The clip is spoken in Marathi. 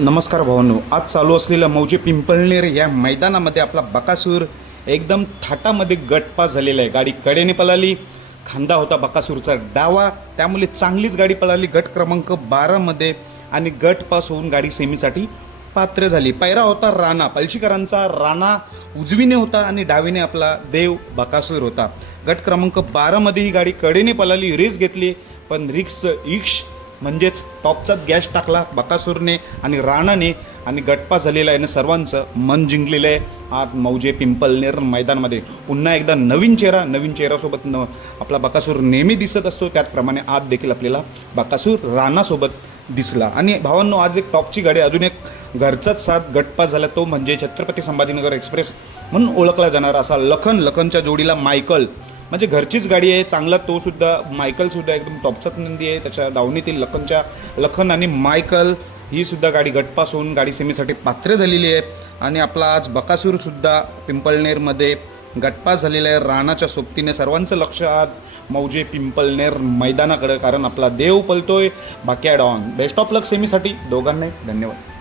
नमस्कार भावांनो, आज चालू असलेल्या मौजे पिंपळनेर या मैदानामध्ये आपला बकासूर एकदम थाटामध्ये गटपास झालेला आहे। गाडी कडेने पळाली, खांदा होता बकासूरचा डावा, त्यामुळे चांगलीच गाडी पळाली गट क्रमांक 12 मध्ये आणि गट पास होऊन गाडी सेमीसाठी पात्र झाली। पैरा होता राणा पलशीकरांचा, राणा उजवीने होता आणि डावीने आपला देव बकासूर होता। गट क्रमांक 12 मध्ये ही गाडी कडेने पळाली, रेस घेतली, पण रिक्स म्हणजेच टॉपचाच गॅस टाकला बकासूरने आणि राणाने आणि गटपास झालेला आहे। सर्वांचं मन जिंकलेलं आहे। आज मौजे पिंपळनेर मैदानामध्ये पुन्हा एकदा नवीन चेहऱ्यासोबत आपला बकासूर नेहमी दिसत असतो, त्याचप्रमाणे आज देखील आपल्याला बकासूर राणासोबत दिसला। आणि भावांनो, आज एक टॉपची गाडी, अजून एक घरचाच साथ गटपास झाला, तो म्हणजे छत्रपती संभाजीनगर एक्सप्रेस म्हणून ओळखला जाणार असा लखनच्या जोडीला मायकल, म्हणजे घरचीच गाडी आहे। चांगला तो सुद्धा मायकलसुद्धा एकदम टॉपचाच नंदी आहे। त्याच्या दावणीतील लखन आणि मायकल ही सुद्धा गाडी गटपास होऊन गाडी सेमीसाठी पात्र झालेली आहे। आणि आपला आज बकासूरसुद्धा पिंपळनेरमध्ये गटपास झालेला आहे राणाच्या सोबतीने। सर्वांचं लक्ष आज मौजे पिंपळनेर मैदानाकडे, कारण आपला देव पलतोय बाकी डॉन। बेस्ट ऑफ लक सेमीसाठी दोघांनाही धन्यवाद।